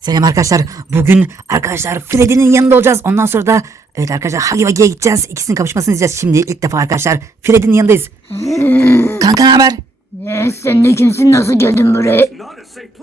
Selam arkadaşlar. Bugün arkadaşlar Freddy'nin yanında olacağız. Ondan sonra da evet arkadaşlar Huggy Wuggy'ye gideceğiz. İkisinin kapışmasını izleyeceğiz. Şimdi ilk defa arkadaşlar Freddy'nin yanındayız. Kanka ne haber? Ne sen de kimsin nasıl geldin buraya?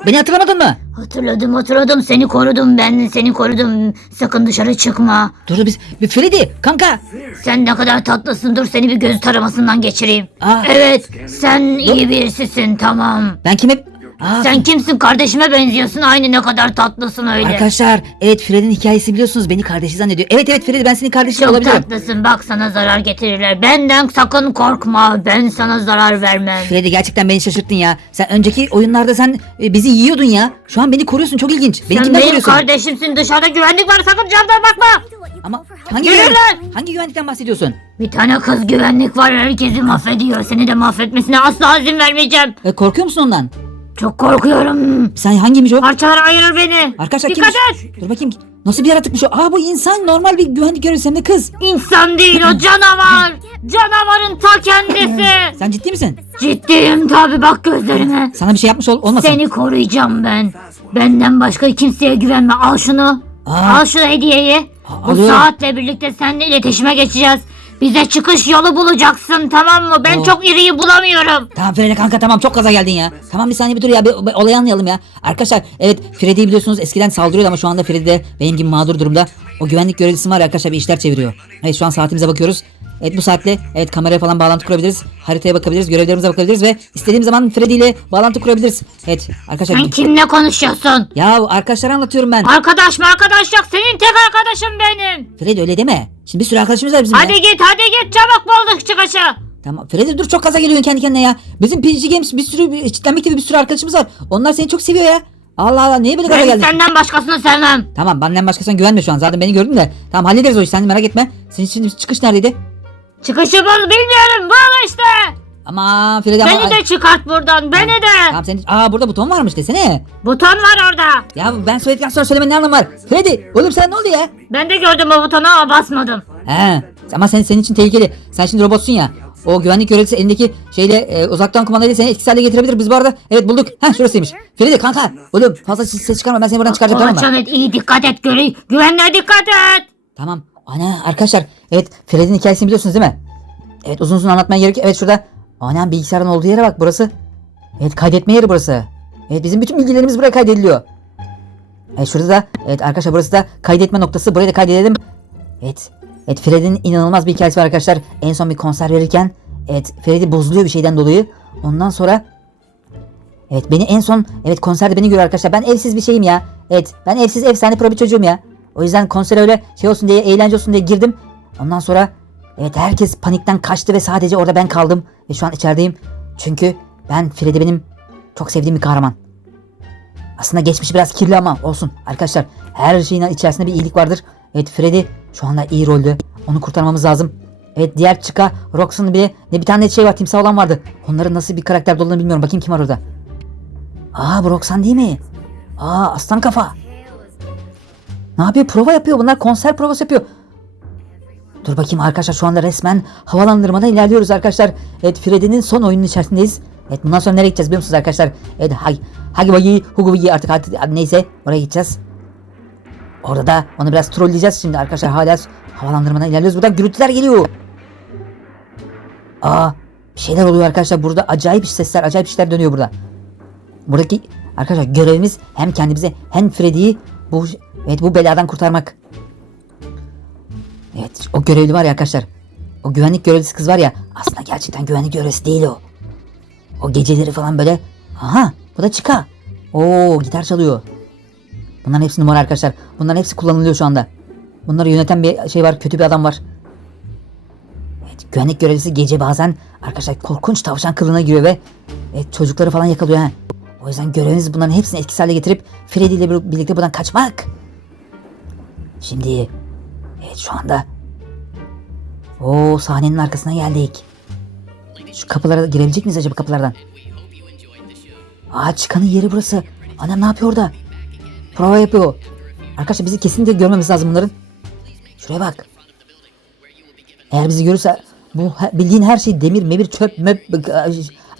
Beni hatırlamadın mı? Hatırladım hatırladım seni korudum ben seni korudum. Sakın dışarı çıkma. Dur dur biz bir Freddy kanka. Sen ne kadar tatlısın dur seni bir göz taramasından geçireyim. Aa. Evet sen iyi birisisin tamam. Ben kime? Aa, Sen kimsin kardeşime benziyorsun aynı ne kadar tatlısın öyle. Arkadaşlar evet Freddy'nin hikayesi biliyorsunuz. Beni kardeşi zannediyor. Evet evet Freddy ben senin kardeşin Çok olabilirim. tatlısın bak sana zarar getirirler. Benden sakın korkma ben sana zarar vermem. Freddy gerçekten beni şaşırttın ya. Sen önceki oyunlarda sen e, bizi yiyordun ya. Şu an beni koruyorsun çok ilginç. Beni Sen kimden benim koruyorsun? kardeşimsin dışarıda güvenlik var sakın camdan bakma. Ama hangi güvenlik, hangi güvenlikten bahsediyorsun? Bir tane kız güvenlik var herkesi mahvediyor. Seni de mahvetmesine asla izin vermeyeceğim. E, korkuyor musun ondan? Çok korkuyorum. Sen hangiymiş o? Parçalara ayırır beni. Arkadaşlar Dikkat kimmiş? et. Dur bakayım. Nasıl bir yaratıkmış o? Aa bu insan normal bir güvenlik görevlisi kız. İnsan değil o canavar. Canavarın ta kendisi. Sen ciddi misin? Ciddiyim tabi bak gözlerime. Sana bir şey yapmış ol olmasın? Seni koruyacağım ben. Benden başka kimseye güvenme. Al şunu. Aa. Al şu hediyeyi. Aa, Bu alıyorum. saatle birlikte seninle iletişime geçeceğiz. Bize çıkış yolu bulacaksın tamam mı? Ben Oo. çok iriyi bulamıyorum. Tamam Freddy kanka tamam çok gaza geldin ya. Tamam bir saniye bir dur ya bir, bir olayı anlayalım ya. Arkadaşlar evet Freddy'yi biliyorsunuz eskiden saldırıyordu ama şu anda Freddy de benim gibi mağdur durumda. O güvenlik görevlisi var ya arkadaşlar bir işler çeviriyor. Evet şu an saatimize bakıyoruz. Evet bu saatle evet kameraya falan bağlantı kurabiliriz. Haritaya bakabiliriz, görevlerimize bakabiliriz ve istediğim zaman Freddy ile bağlantı kurabiliriz. Evet arkadaşlar. Sen kimle konuşuyorsun? Ya arkadaşlara anlatıyorum ben. Arkadaş mı arkadaş yok. Senin tek arkadaşım benim. Freddy öyle deme. Şimdi bir sürü arkadaşımız var bizim Hadi ya. git hadi git çabuk bulduk çıkışı. Tamam Freddy dur çok gaza geliyorsun kendi kendine ya. Bizim PG Games bir sürü çitlenmek gibi bir sürü arkadaşımız var. Onlar seni çok seviyor ya. Allah Allah niye böyle gaza geldin? senden başkasını sevmem. Tamam benden başkasına güvenme şu an. Zaten beni gördün de. Tamam hallederiz o işi sen merak etme. Senin şimdi çıkış neredeydi? Çıkışı bul bilmiyorum bul işte. Ama... Beni de çıkart buradan beni de. Tamam senin... Aa burada buton varmış desene. Buton var orada. Ya ben söyledikten sonra söylemenin ne anlamı var? Freddy oğlum sen ne oldu ya? Ben de gördüm o butonu ama basmadım. He. Ama sen, senin için tehlikeli. Sen şimdi robotsun ya. O güvenlik görevlisi elindeki şeyle e, uzaktan kumandayla seni etkisiz hale getirebilir. Biz bu arada evet bulduk. Heh şurasıymış. Freddy kanka. Oğlum fazla ses çıkarma ben seni buradan çıkaracağım tamam mı? Et iyi dikkat et göre güvenliğe dikkat et. Tamam. Ana arkadaşlar. Evet Freddy'nin hikayesini biliyorsunuz değil mi? Evet uzun uzun anlatmaya gerek yok. Evet şurada. Anam bilgisayarın olduğu yere bak burası. Evet kaydetme yeri burası. Evet bizim bütün bilgilerimiz buraya kaydediliyor. Evet şurada da evet arkadaşlar burası da kaydetme noktası. Burayı da kaydedelim. Evet. Evet Freddy'nin inanılmaz bir hikayesi var arkadaşlar. En son bir konser verirken evet Freddy bozuluyor bir şeyden dolayı. Ondan sonra Evet beni en son evet konserde beni görüyor arkadaşlar. Ben evsiz bir şeyim ya. Evet ben evsiz efsane pro bir çocuğum ya. O yüzden konsere öyle şey olsun diye eğlence olsun diye girdim. Ondan sonra evet herkes panikten kaçtı ve sadece orada ben kaldım. Ve şu an içerideyim. Çünkü ben Freddy benim çok sevdiğim bir kahraman. Aslında geçmişi biraz kirli ama olsun. Arkadaşlar her şeyin içerisinde bir iyilik vardır. Evet Freddy şu anda iyi rolde. Onu kurtarmamız lazım. Evet diğer çıka Roxanne bile ne bir tane şey var timsah olan vardı. Onların nasıl bir karakter olduğunu bilmiyorum. Bakayım kim var orada. Aa bu Roxanne değil mi? Aa aslan kafa. Ne yapıyor? Prova yapıyor. Bunlar konser provası yapıyor. Dur bakayım arkadaşlar şu anda resmen havalandırmadan ilerliyoruz arkadaşlar. Evet Freddy'nin son oyunun içerisindeyiz. Evet bundan sonra nereye gideceğiz biliyor musunuz arkadaşlar? Evet Hagi Hagi Wagi Hugu Wagi artık artık neyse oraya gideceğiz. Orada da onu biraz trolleyeceğiz şimdi arkadaşlar hala havalandırmadan ilerliyoruz. Buradan gürültüler geliyor. Aa bir şeyler oluyor arkadaşlar burada acayip sesler acayip işler dönüyor burada. Buradaki arkadaşlar görevimiz hem kendimize hem Freddy'yi bu evet bu beladan kurtarmak. Evet o görevli var ya arkadaşlar. O güvenlik görevlisi kız var ya aslında gerçekten güvenlik görevlisi değil o. O geceleri falan böyle aha bu da çıka. Oo gitar çalıyor. Bunların hepsi numara arkadaşlar. Bunların hepsi kullanılıyor şu anda. Bunları yöneten bir şey var kötü bir adam var. Evet güvenlik görevlisi gece bazen arkadaşlar korkunç tavşan kılığına giriyor ve evet, çocukları falan yakalıyor ha. O yüzden görevimiz bunların hepsini etkisiz hale getirip Freddy ile bir- birlikte buradan kaçmak. Şimdi evet şu anda o sahnenin arkasına geldik. Şu kapılara girebilecek miyiz acaba kapılardan? Aa çıkanın yeri burası. Anam ne yapıyor orada? Prova yapıyor. Arkadaşlar bizi kesinlikle görmemiz lazım bunların. Şuraya bak. Eğer bizi görürse bu bildiğin her şey demir, mebir, çöp, möp,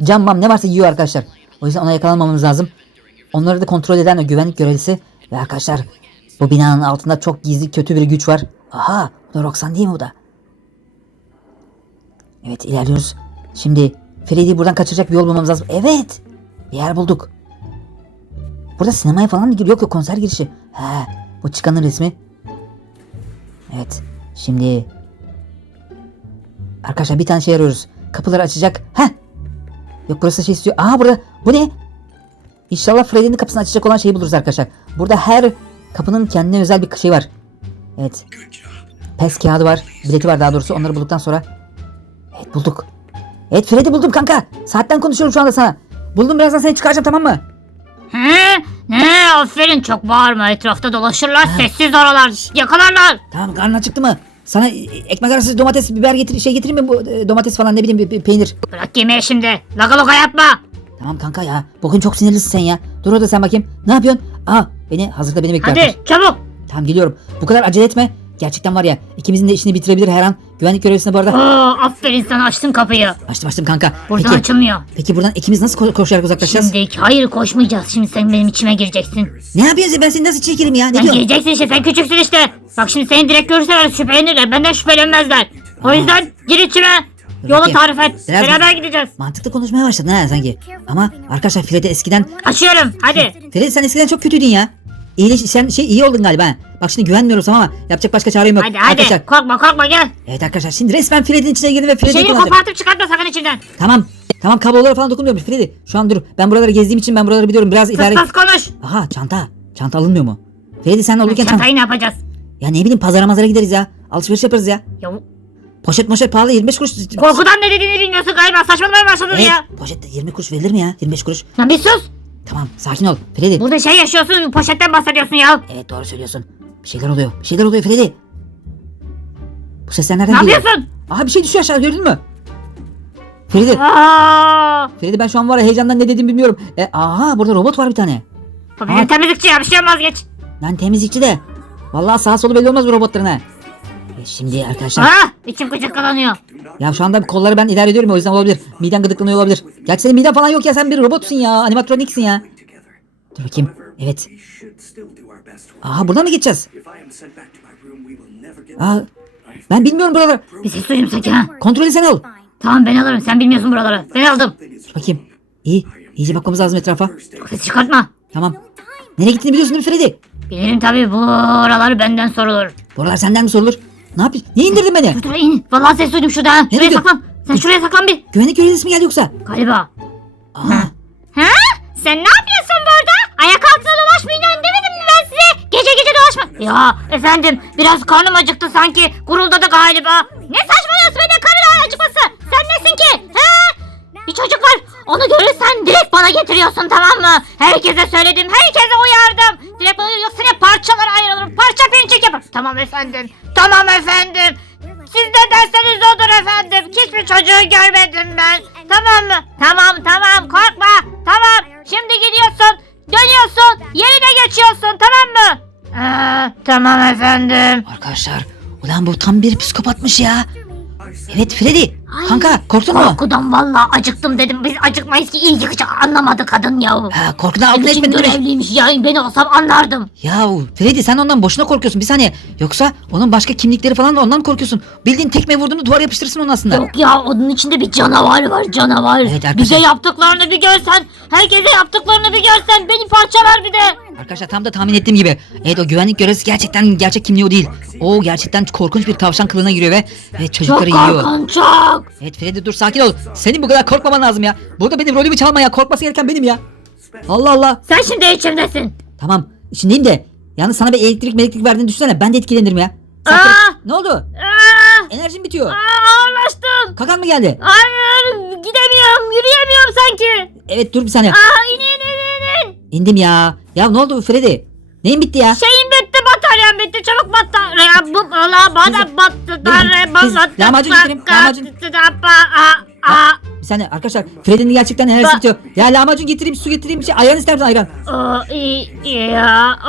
cam, mam ne varsa yiyor arkadaşlar. O yüzden ona yakalanmamamız lazım. Onları da kontrol eden o güvenlik görevlisi Ve arkadaşlar bu binanın altında çok gizli kötü bir güç var. Aha bu da Roxanne değil mi bu da? Evet ilerliyoruz. Şimdi Freddy'yi buradan kaçıracak bir yol bulmamız lazım. Evet bir yer bulduk. Burada sinemaya falan giriyor? Yok yok konser girişi. He bu çıkanın resmi. Evet şimdi Arkadaşlar bir tane şey arıyoruz. Kapıları açacak. Heh. Yok burası şey istiyor. Aa burada. Bu ne? İnşallah Freddy'nin kapısını açacak olan şeyi buluruz arkadaşlar. Burada her kapının kendine özel bir şey var. Evet. Pes kağıdı var. Bileti var daha doğrusu. Onları bulduktan sonra. Evet bulduk. Evet Freddy buldum kanka. Saatten konuşuyorum şu anda sana. Buldum birazdan seni çıkaracağım tamam mı? He? Ne? Aferin çok bağırma etrafta dolaşırlar sessiz oralar yakalarlar. Tamam karnın acıktı mı? Sana e, ekmek arası domates biber getir şey getireyim mi bu e, domates falan ne bileyim bir- bir peynir. Bırak yemeği şimdi laka loka yapma. Tamam kanka ya. Bugün çok sinirlisin sen ya. Dur orada sen bakayım. Ne yapıyorsun? Aa beni hazırda beni bekliyor. Hadi çabuk. Tamam geliyorum. Bu kadar acele etme. Gerçekten var ya ikimizin de işini bitirebilir her an. Güvenlik görevlisine bu arada. Oo, aferin sana açtın kapıyı. Açtım açtım kanka. Buradan Peki, açılmıyor. peki buradan ikimiz nasıl ko- koşarak uzaklaşacağız? Şimdi hayır koşmayacağız. Şimdi sen benim içime gireceksin. Ne yapıyorsun ya? ben seni nasıl çekerim ya? Ne Sen diyorsun? gireceksin işte sen küçüksün işte. Bak şimdi seni direkt görürseler şüphelenirler. Benden şüphelenmezler. O yüzden gir içime. Yolu bakayım. tarif et. Biraz- Beraber gideceğiz. Mantıklı konuşmaya başladın ha sanki. Ama arkadaşlar Freddy eskiden... Açıyorum hadi. Freddy sen eskiden çok kötüydün ya. İyileş, sen şey iyi oldun galiba. Bak şimdi güvenmiyorum sana ama yapacak başka çarem yok. Hadi hadi. Arkadaşlar, Korkma korkma gel. evet arkadaşlar şimdi resmen Freddy'nin içine girdim ve Freddy'yi Şeyini kullanacağım. kopartıp çıkartma sakın içinden. Tamam. Tamam kablolara falan dokunmuyormuş Freddy. Şu an dur. Ben buraları gezdiğim için ben buraları biliyorum. Biraz idare... sus konuş. Aha çanta. Çanta alınmıyor mu? Freddy sen olurken çanta... Çantayı ne yapacağız? Ya ne bileyim pazara mazara gideriz ya. Alışveriş yaparız ya. Ya, Poşet moşet pahalı 25 kuruş. korkudan ne dediğini bilmiyorsun galiba. Saçmalamaya başladın Evet, ya. poşette 20 kuruş verilir mi ya? 25 kuruş. Ya bir sus. Tamam sakin ol. Freddy. Burada şey yaşıyorsun poşetten bahsediyorsun ya. Evet doğru söylüyorsun. Bir şeyler oluyor. Bir şeyler oluyor Freddy. Bu sesler nereden Ne geliyor? yapıyorsun? Aha bir şey düşüyor aşağı gördün mü? Freddy. Aa, Freddy ben şu an var ya heyecandan ne dediğimi bilmiyorum. E, aha burada robot var bir tane. bu bizim Aa. temizlikçi ya bir şey olmaz geç. Lan temizlikçi de. Vallahi sağ solu belli olmaz bu robotların ha. Şimdi arkadaşlar. Aa, içim gıcıklanıyor. Ya şu anda kolları ben idare ediyorum o yüzden olabilir. Miden gıdıklanıyor olabilir. Gerçi senin miden falan yok ya sen bir robotsun ya. Animatroniksin ya. Dur bakayım. Evet. Aha buradan mı geçeceğiz? Aa, ben bilmiyorum buraları. Bir ses duydum sanki ha. Kontrolü sen al. Tamam ben alırım sen bilmiyorsun buraları. Ben aldım. Dur bakayım. İyi. İyice bakmamız lazım etrafa. Ses çıkartma. Tamam. Nereye gittiğini biliyorsun değil mi Freddy? Bilirim tabii buraları benden sorulur. Buralar senden mi sorulur? Ne yapıyorsun? Niye indirdin beni? Şuraya in. Vallahi ses duydum şurada. ha. Şuraya duydun? saklan. Sen şuraya saklan bir. Güvenlik görevlisi mi geldi yoksa? Galiba. Aa, Ha? Sen ne yapıyorsun burada? Ayak altına dolaşmayın demedim mi ben size? Gece gece dolaşma. Ya efendim biraz karnım acıktı sanki. Guruldadı galiba. Ne saçmalıyorsun be ne karnın acıkması? Sen nesin ki? Ha? Bir çocuk var. Onu görürsen direkt bana getiriyorsun tamam mı? Herkese söyledim. Herkese uyardım. Direkt bana yoksa ne parçalara ayrılırım. Parça pinçik yapar. Tamam efendim. Tamam efendim. Siz ne derseniz odur efendim. Hiçbir çocuğu görmedim ben. Tamam mı? Tamam tamam korkma. Tamam. Şimdi gidiyorsun. Dönüyorsun. Yerine geçiyorsun tamam mı? Aa, tamam efendim. arkadaşlar. Ulan bu tam bir psikopatmış ya. Evet Freddy. Ay, Kanka korktun mu? Korkudan vallahi acıktım dedim. Biz acıkmayız ki iyi hiç anlamadı kadın ya. Ha, korkudan için etmedin mi? görevliymiş ya. Ben olsam anlardım. Ya Freddy sen ondan boşuna korkuyorsun bir saniye. Yoksa onun başka kimlikleri falan da ondan korkuyorsun. Bildiğin tekme vurduğunu duvar yapıştırırsın onun aslında. Yok ya onun içinde bir canavar var canavar. Evet arkadaşlar. Bize yaptıklarını bir görsen. Herkese yaptıklarını bir görsen. Beni parçalar bir de. Arkadaşlar tam da tahmin ettiğim gibi. Evet o güvenlik görevlisi gerçekten gerçek kimliği o değil. O gerçekten korkunç bir tavşan kılığına giriyor ve evet, Çok çocukları yiyor. korkunç çok. Evet Freddy dur sakin ol. Senin bu kadar korkmaman lazım ya. Burada benim rolümü çalma ya. Korkması gereken benim ya. Allah Allah. Sen şimdi içimdesin. Tamam içindeyim de. Yalnız sana bir elektrik elektrik verdiğini düşünsene. Ben de etkilenirim ya. Sen Aa! Ne oldu? Aa, Enerjim bitiyor. aa, ağırlaştım. Kakan mı geldi? Hayır gidemiyorum yürüyemiyorum sanki. Evet dur bir saniye. Aa İndim ya. Ya ne oldu Freddy? Neyin bitti ya? Şeyim bitti bataryam bitti çabuk batarya bu la bana batarya Biz- biz lahmacun getirin, lahmacun. Bir saniye arkadaşlar Freddy'nin gerçekten enerjisi bitiyor. Ya lahmacun getireyim su getireyim bir şey. Ayran ister misin ayran? ya.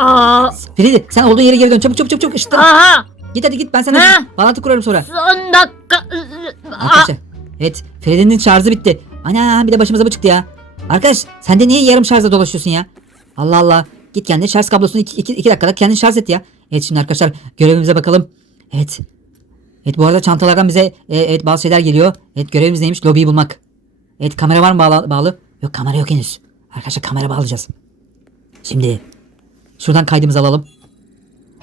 Freddy sen olduğun yere geri dön. Çabuk çabuk çabuk çabuk. Işıkla. Aha, Git hadi git ben sana bağlantı kurarım sonra. son dakika. Arkadaşlar. Evet Freddy'nin şarjı bitti. Ana bir de başımıza bu çıktı ya. Arkadaş sen de niye yarım şarjla dolaşıyorsun ya? Allah Allah. Git kendi şarj kablosunu 2 dakikada kendin şarj et ya. Evet şimdi arkadaşlar görevimize bakalım. Evet. Evet bu arada çantalardan bize e, evet bazı şeyler geliyor. Evet görevimiz neymiş? Lobiyi bulmak. Evet kamera var mı bağlı? bağlı? Yok kamera yok henüz. Arkadaşlar kamera bağlayacağız. Şimdi şuradan kaydımızı alalım.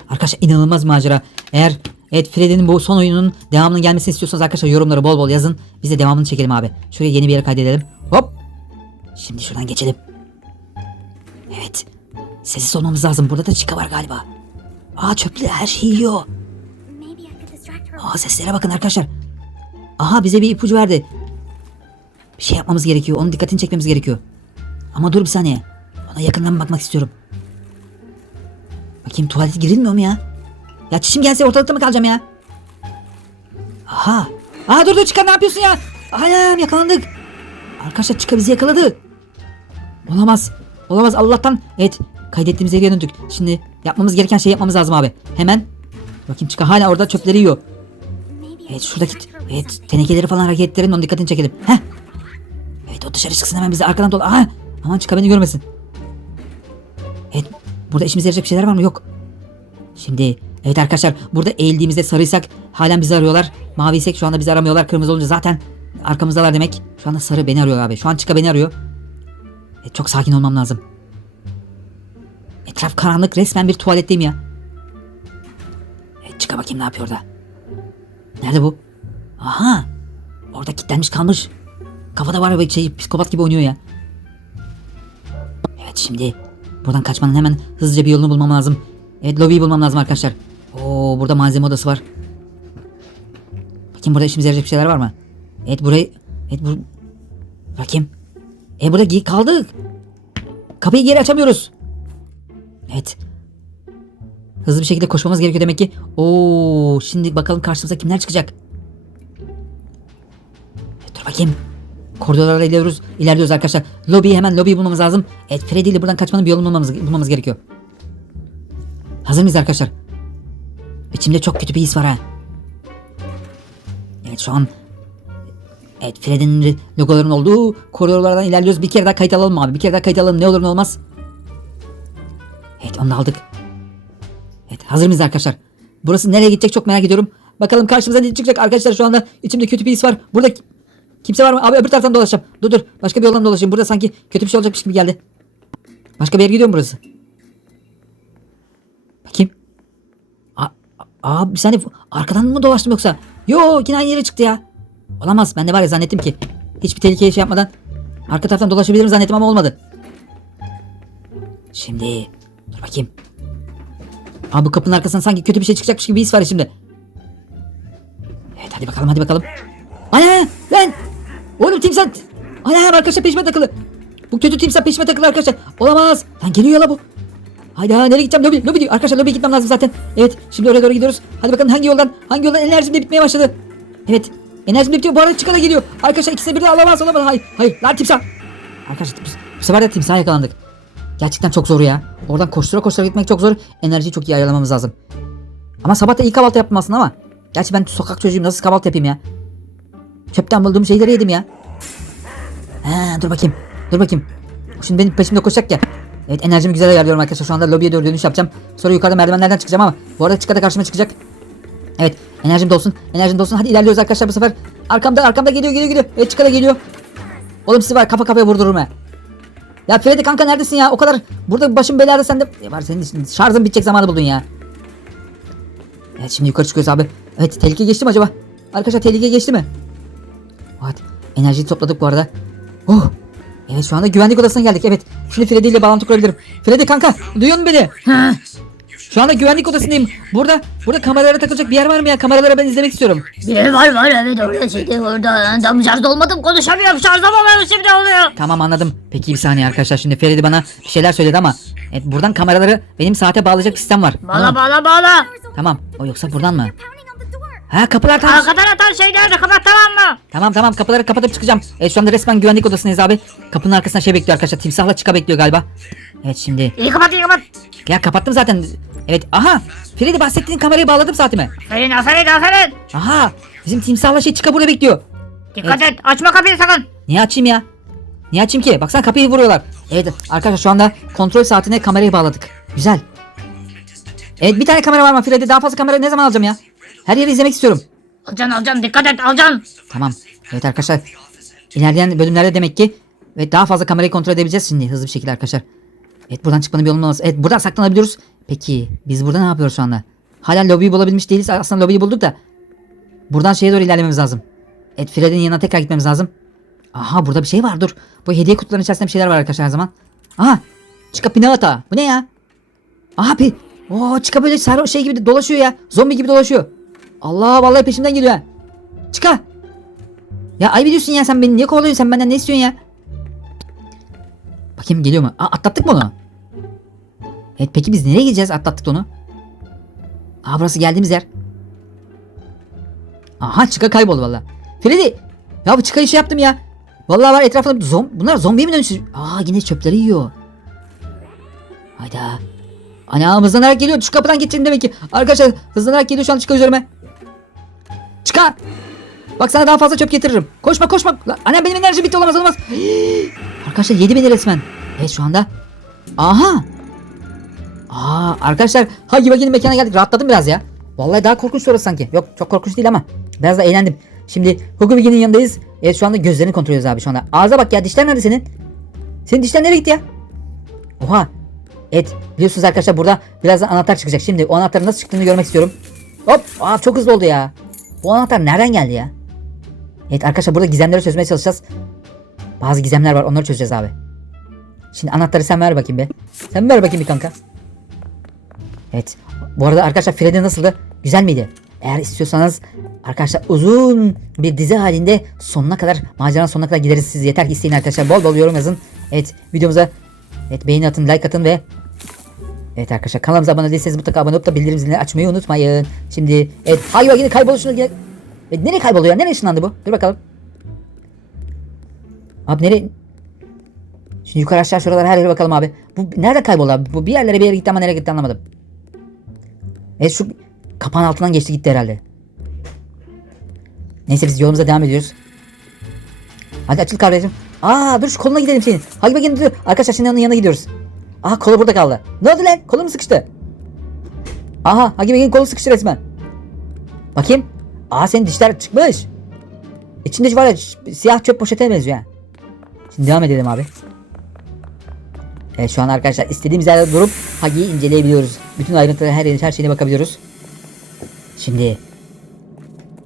Arkadaşlar inanılmaz macera. Eğer evet Freddy'nin bu son oyunun devamının gelmesini istiyorsanız arkadaşlar yorumlara bol bol yazın. Biz de devamını çekelim abi. Şuraya yeni bir yere kaydedelim. Hop. Şimdi şuradan geçelim. Evet. Sessiz olmamız lazım. Burada da Chica var galiba. Aa çöpleri her şeyi yiyor. Aa seslere bakın arkadaşlar. Aha bize bir ipucu verdi. Bir şey yapmamız gerekiyor. Onun dikkatini çekmemiz gerekiyor. Ama dur bir saniye. Ona yakından bakmak istiyorum. Bakayım tuvalete girilmiyor mu ya? Ya çişim gelse ortalıkta mı kalacağım ya? Aha. Aa dur dur çıkar ne yapıyorsun ya? Anam yakalandık. Arkadaşlar çıkar bizi yakaladı. Olamaz. Olamaz Allah'tan. Evet kaydettiğimiz yere döndük. Şimdi yapmamız gereken şeyi yapmamız lazım abi. Hemen. Bakayım çıkar hala orada çöpleri yiyor. Evet şuradaki evet tenekeleri falan hareket ettirelim onun dikkatini çekelim. Heh. Evet o dışarı çıksın hemen bizi arkadan dol. Aha. Aman çıka beni görmesin. Evet burada işimize yarayacak şeyler var mı? Yok. Şimdi evet arkadaşlar burada eğildiğimizde sarıysak halen bizi arıyorlar. Maviysek şu anda bizi aramıyorlar. Kırmızı olunca zaten arkamızdalar demek. Şu anda sarı beni arıyor abi. Şu an çıka beni arıyor. Evet, çok sakin olmam lazım. Etraf karanlık resmen bir tuvaletteyim ya. Evet çıka bakayım ne yapıyor orada. Nerede bu? Aha. Orada kilitlenmiş kalmış. Kafada var ve şey psikopat gibi oynuyor ya. Evet şimdi buradan kaçmanın hemen hızlıca bir yolunu bulmam lazım. Evet lobiyi bulmam lazım arkadaşlar. Oo burada malzeme odası var. Bakayım burada işimize yarayacak bir şeyler var mı? Evet burayı evet bu bakayım. E burada gi- kaldık. Kapıyı geri açamıyoruz. Evet. Hızlı bir şekilde koşmamız gerekiyor demek ki. Oo, şimdi bakalım karşımıza kimler çıkacak. Dur bakayım. Koridorlara ilerliyoruz, ilerliyoruz arkadaşlar. Lobiyi hemen lobiyi bulmamız lazım. Evet Freddy ile buradan kaçmanın bir yolunu bulmamız, bulmamız gerekiyor. Hazır mıyız arkadaşlar? İçimde çok kötü bir his var ha. Evet şu an Evet Freddy'nin logoların olduğu koridorlardan ilerliyoruz. Bir kere daha kayıt alalım abi. Bir kere daha kayıt alalım ne olur ne olmaz. Evet onu aldık. Evet hazır mıyız arkadaşlar? Burası nereye gidecek çok merak ediyorum. Bakalım karşımıza ne çıkacak arkadaşlar şu anda içimde kötü bir his var. Burada ki- kimse var mı? Abi öbür taraftan dolaşacağım. Dur dur başka bir yoldan dolaşayım. Burada sanki kötü bir şey olacakmış gibi geldi. Başka bir yere gidiyor mu burası? Bakayım. Aa, aa bir saniye arkadan mı dolaştım yoksa? Yo yine aynı yere çıktı ya. Olamaz ben de var ya zannettim ki. Hiçbir tehlikeye şey yapmadan arka taraftan dolaşabilirim zannettim ama olmadı. Şimdi dur bakayım. Aa bu kapının arkasından sanki kötü bir şey çıkacakmış gibi bir his var şimdi. Evet hadi bakalım hadi bakalım. Ana lan. Oğlum timsah. Ana arkadaşlar peşime takılı. Bu kötü timsah peşime takılı arkadaşlar. Olamaz. Lan geliyor la bu. Haydi ha nereye gideceğim lobi lobi diyor. Arkadaşlar lobiye gitmem lazım zaten. Evet şimdi oraya doğru gidiyoruz. Hadi bakalım hangi yoldan hangi yoldan enerjim de bitmeye başladı. Evet enerjim de bitiyor bu arada çıkana geliyor. Arkadaşlar ikisi de birden alamaz olamaz. Hayır hayır lan timsah. Arkadaşlar bu, bu sefer de timsaha yakalandık. Gerçekten çok zor ya. Oradan koştura koştura gitmek çok zor. Enerjiyi çok iyi ayarlamamız lazım. Ama sabah da iyi kahvaltı yaptım aslında ama. Gerçi ben sokak çocuğuyum nasıl kahvaltı yapayım ya. Çöpten bulduğum şeyleri yedim ya. Ha, dur bakayım. Dur bakayım. Şimdi benim peşimde koşacak ya. Evet enerjimi güzel ayarlıyorum arkadaşlar. Şu anda lobiye doğru dönüş yapacağım. Sonra yukarıda merdivenlerden çıkacağım ama bu arada çıkada karşıma çıkacak. Evet enerjim dolsun. Enerjim dolsun. Hadi ilerliyoruz arkadaşlar bu sefer. Arkamda arkamda geliyor geliyor geliyor. Evet çıkada geliyor. Oğlum sizi var kafa kafaya vurdururum ha. Ya Freddy kanka neredesin ya? O kadar burada başım belada sen de e var senin için şarjın bitecek zamanı buldun ya. Evet şimdi yukarı çıkıyoruz abi. Evet tehlike geçti mi acaba? Arkadaşlar tehlike geçti mi? Evet enerjiyi topladık bu arada. Oh. Evet şu anda güvenlik odasına geldik. Evet. Şimdi Freddy ile bağlantı kurabilirim. Freddy kanka duyuyor musun beni? Şu anda güvenlik odasındayım. Burada burada kameralara takılacak bir yer var mı ya? Kameralara ben izlemek istiyorum. Bir var var evet orada şeyde orada. Tam şarj olmadım konuşamıyorum şarj olmamış şimdi oluyor. Tamam anladım. Peki bir saniye arkadaşlar. Şimdi Feridi bana bir şeyler söyledi ama evet, buradan kameraları benim saate bağlayacak bir sistem var. Bağla Tamam. bağla bağla. Tamam. O yoksa buradan mı? Ha kapılar tamam. Arkadan atan şey nerede kapat tamam mı? Tamam tamam kapıları kapatıp çıkacağım. Evet şu anda resmen güvenlik odasındayız abi. Kapının arkasında şey bekliyor arkadaşlar. Timsahla çıka bekliyor galiba. Evet şimdi. İyi kapat iyi kapat. Ya kapattım zaten. Evet aha. Feridi bahsettiğin kamerayı bağladım saatime. Aferin aferin aferin. Aha. Bizim timsahla şey çıka burada bekliyor. Dikkat et açma kapıyı sakın. Niye açayım ya? Niye açayım ki? Baksana kapıyı vuruyorlar. Evet arkadaşlar şu anda kontrol saatine kamerayı bağladık. Güzel. Evet bir tane kamera var mı Freddy? Daha fazla kamera ne zaman alacağım ya? Her yeri izlemek istiyorum. Alacaksın alacaksın dikkat et alacaksın. Tamam. Evet arkadaşlar. İlerleyen bölümlerde demek ki ve daha fazla kamerayı kontrol edebileceğiz şimdi hızlı bir şekilde arkadaşlar. Evet buradan çıkmanın bir yolu olmaz. Evet buradan saklanabiliyoruz. Peki biz burada ne yapıyoruz şu anda? Hala lobiyi bulabilmiş değiliz. Aslında lobiyi bulduk da. Buradan şeye doğru ilerlememiz lazım. Evet Freddy'nin yanına tekrar gitmemiz lazım. Aha burada bir şey var dur. Bu hediye kutularının içerisinde bir şeyler var arkadaşlar her zaman. Aha. Çıka pinata. Bu ne ya? Abi. Oo çıka böyle sarı şey gibi dolaşıyor ya. Zombi gibi dolaşıyor. Allah vallahi peşimden geliyor ha. Çıka. Ya ayıp ediyorsun ya sen beni niye kovalıyorsun sen benden ne istiyorsun ya? Bakayım geliyor mu? Aa, atlattık mı onu? Evet peki biz nereye gideceğiz atlattık onu? Aa burası geldiğimiz yer. Aha çıka kayboldu valla. Freddy! Ya bu çıkayı şey yaptım ya. Vallahi var etrafında zom bunlar zombiye mi dönüşüyor? Aa yine çöpleri yiyor. Hayda. Ana hızlanarak geliyor. Şu kapıdan geçeceğim demek ki. Arkadaşlar hızlanarak geliyor şu an çıka üzerime. Çıka! Bak sana daha fazla çöp getiririm. Koşma koşma. Lan, annem benim enerjim bitti olamaz olamaz. Arkadaşlar yedi beni resmen. Evet şu anda. Aha. Aa arkadaşlar Hagi Bagi'nin mekana geldik. Rahatladım biraz ya. Vallahi daha korkunç orası sanki. Yok çok korkunç değil ama. Biraz da eğlendim. Şimdi Hagi Bagi'nin yanındayız. Evet şu anda gözlerini kontrol ediyoruz abi şu anda. Ağza bak ya dişler nerede senin? Senin dişler nereye gitti ya? Oha. Evet biliyorsunuz arkadaşlar burada birazdan anahtar çıkacak. Şimdi o anahtarın nasıl çıktığını görmek istiyorum. Hop. Aa çok hızlı oldu ya. Bu anahtar nereden geldi ya? Evet arkadaşlar burada gizemleri çözmeye çalışacağız. Bazı gizemler var onları çözeceğiz abi. Şimdi anahtarı sen ver bakayım be. Sen ver bakayım bir kanka. Evet. Bu arada arkadaşlar Freddy nasıldı? Güzel miydi? Eğer istiyorsanız arkadaşlar uzun bir dizi halinde sonuna kadar maceranın sonuna kadar gideriz siz yeter ki isteyin arkadaşlar bol bol yorum yazın. Evet videomuza evet beğeni atın like atın ve Evet arkadaşlar kanalımıza abone değilseniz mutlaka abone olup da bildirim zilini açmayı unutmayın. Şimdi evet hayır bak yine kayboluşunu yine... E, nereye kayboluyor? Nereye ışınlandı bu? Dur bakalım. Abi nereye? Şimdi yukarı aşağı şuralara her yere bakalım abi. Bu nerede kayboldu abi? Bu bir yerlere bir yere gitti ama nereye gitti anlamadım. Evet şu kapağın altından geçti gitti herhalde. Neyse biz yolumuza devam ediyoruz. Hadi açıl kardeşim. Aa dur şu koluna gidelim senin. Hadi bakayım dur. Arkadaşlar şimdi onun yanına gidiyoruz. Aha kolu burada kaldı. Ne oldu lan? Kolum sıkıştı. Aha Hagi Begin kolu sıkıştı resmen. Bakayım. Aa senin dişler çıkmış. İçinde var ya siyah çöp poşetine benziyor. Şimdi devam edelim abi. Evet şu an arkadaşlar istediğimiz yerde durup Hagi'yi inceleyebiliyoruz. Bütün ayrıntılara her, her şeyine bakabiliyoruz. Şimdi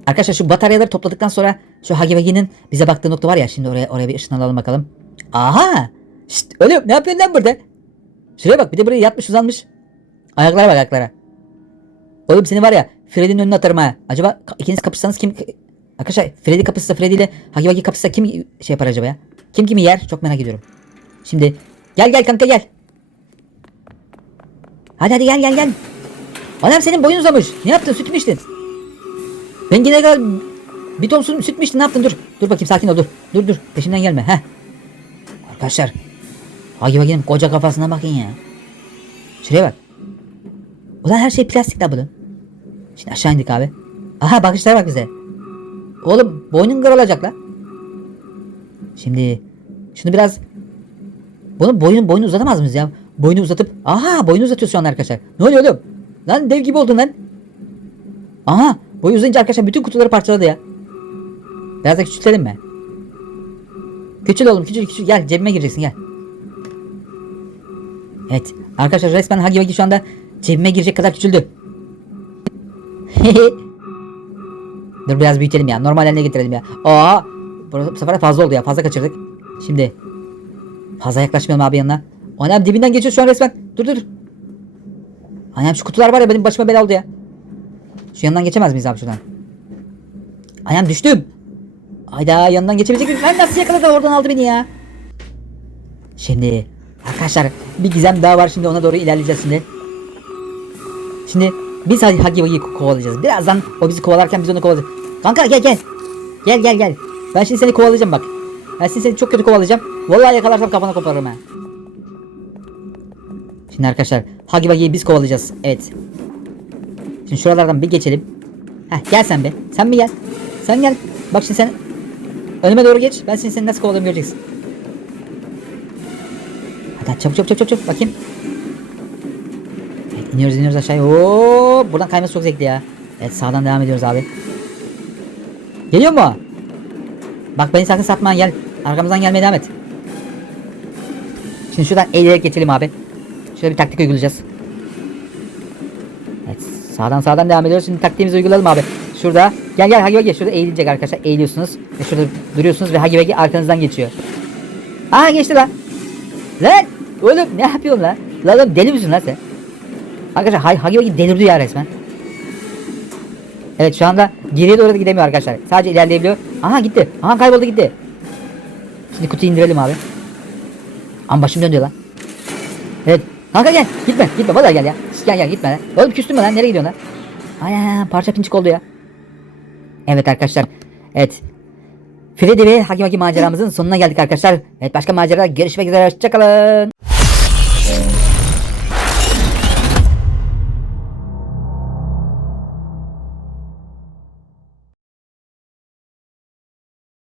Arkadaşlar şu bataryaları topladıktan sonra şu Hagi Bagi'nin bize baktığı nokta var ya şimdi oraya oraya bir ışınlanalım bakalım. Aha! Şşt öyle ne yapıyorsun lan burada? Şuraya bak bir de buraya yatmış uzanmış. Ayaklara bak ayaklara. Oğlum seni var ya Freddy'nin önüne atarım ha. Acaba ikiniz kapışsanız kim... Arkadaşlar Freddy kapışsa Freddy ile Hagi Bagi kapışsa kim şey yapar acaba ya? Kim kimi yer? Çok merak ediyorum. Şimdi gel gel kanka gel. Hadi hadi gel gel gel. Adam senin boyun uzamış. Ne yaptın? Süt mü içtin? Ben yine kadar bir ton süt mü içtin? Ne yaptın? Dur. Dur bakayım sakin ol dur. Dur dur. Peşimden gelme. Heh. Arkadaşlar. Hagi Bagi'nin koca kafasına bakın ya. Şuraya bak. Ulan her şey plastik la bunun. Şimdi aşağı indik abi. Aha bakışlara bak bize. Oğlum boynun kırılacak la. Şimdi şunu biraz bunun boyun boyunu uzatamaz mıyız ya? Boynu uzatıp aha boynu uzatıyoruz şu anda arkadaşlar. Ne oluyor oğlum? Lan dev gibi oldun lan. Aha boyu uzayınca arkadaşlar bütün kutuları parçaladı ya. Biraz da küçültelim mi? Küçül oğlum küçül küçül gel cebime gireceksin gel. Evet arkadaşlar resmen Hagi Vagi şu anda cebime girecek kadar küçüldü. Dur biraz büyütelim ya. Normal haline getirelim ya. Aa, bu sefer fazla oldu ya. Fazla kaçırdık. Şimdi fazla yaklaşmayalım abi yanına. Anam dibinden geçiyor şu an resmen. Dur dur. Anam şu kutular var ya benim başıma bela oldu ya. Şu yanından geçemez miyiz abi şuradan? Anam düştüm. Hayda yanından geçebilecek miyim? Lan nasıl yakaladı oradan aldı beni ya. Şimdi arkadaşlar bir gizem daha var şimdi ona doğru ilerleyeceğiz şimdi. Şimdi biz hadi Hagi Vagi'yi ko- kovalayacağız. Birazdan o bizi kovalarken biz onu kovalayacağız. Kanka gel gel. Gel gel gel. Ben şimdi seni kovalayacağım bak. Ben şimdi seni çok kötü kovalayacağım. Vallahi yakalarsam kafana koparırım ha. Şimdi arkadaşlar Hagi Vagi'yi biz kovalayacağız. Evet. Şimdi şuralardan bir geçelim. Heh gel sen be. Sen mi gel? Sen gel. Bak şimdi sen önüme doğru geç. Ben şimdi seni nasıl kovaladığımı göreceksin. hadi çabuk çabuk çabuk çabuk bakayım. İniyoruz iniyoruz aşağıya. Oo, buradan kayması çok zevkli ya. Evet sağdan devam ediyoruz abi. Geliyor mu? Bak beni sakın satma gel. Arkamızdan gelmeye devam et. Şimdi şuradan eğilerek geçelim abi. Şöyle bir taktik uygulayacağız. Evet sağdan sağdan devam ediyoruz. Şimdi taktiğimizi uygulayalım abi. Şurada gel gel Hagi Vagi şurada eğilecek arkadaşlar. Eğiliyorsunuz ve şurada duruyorsunuz ve Hagi Vagi arkanızdan geçiyor. Aa geçti lan. Lan oğlum ne yapıyorsun lan? Lan oğlum deli misin lan sen? Arkadaşlar Hagi Hagi delirdi ya resmen. Evet şu anda geriye doğru da gidemiyor arkadaşlar. Sadece ilerleyebiliyor. Aha gitti. Aha kayboldu gitti. Şimdi kutuyu indirelim abi. Ama başım döndü lan. Evet. Kanka gel. Gitme. Gitme. Vallahi gel ya. Gel gel gitme lan. Oğlum küstün mü lan? Nereye gidiyorsun lan? Ay parça pinçik oldu ya. Evet arkadaşlar. Evet. Freddy ve Hagi Vagi maceramızın sonuna geldik arkadaşlar. Evet başka macerada görüşmek üzere. Hoşçakalın.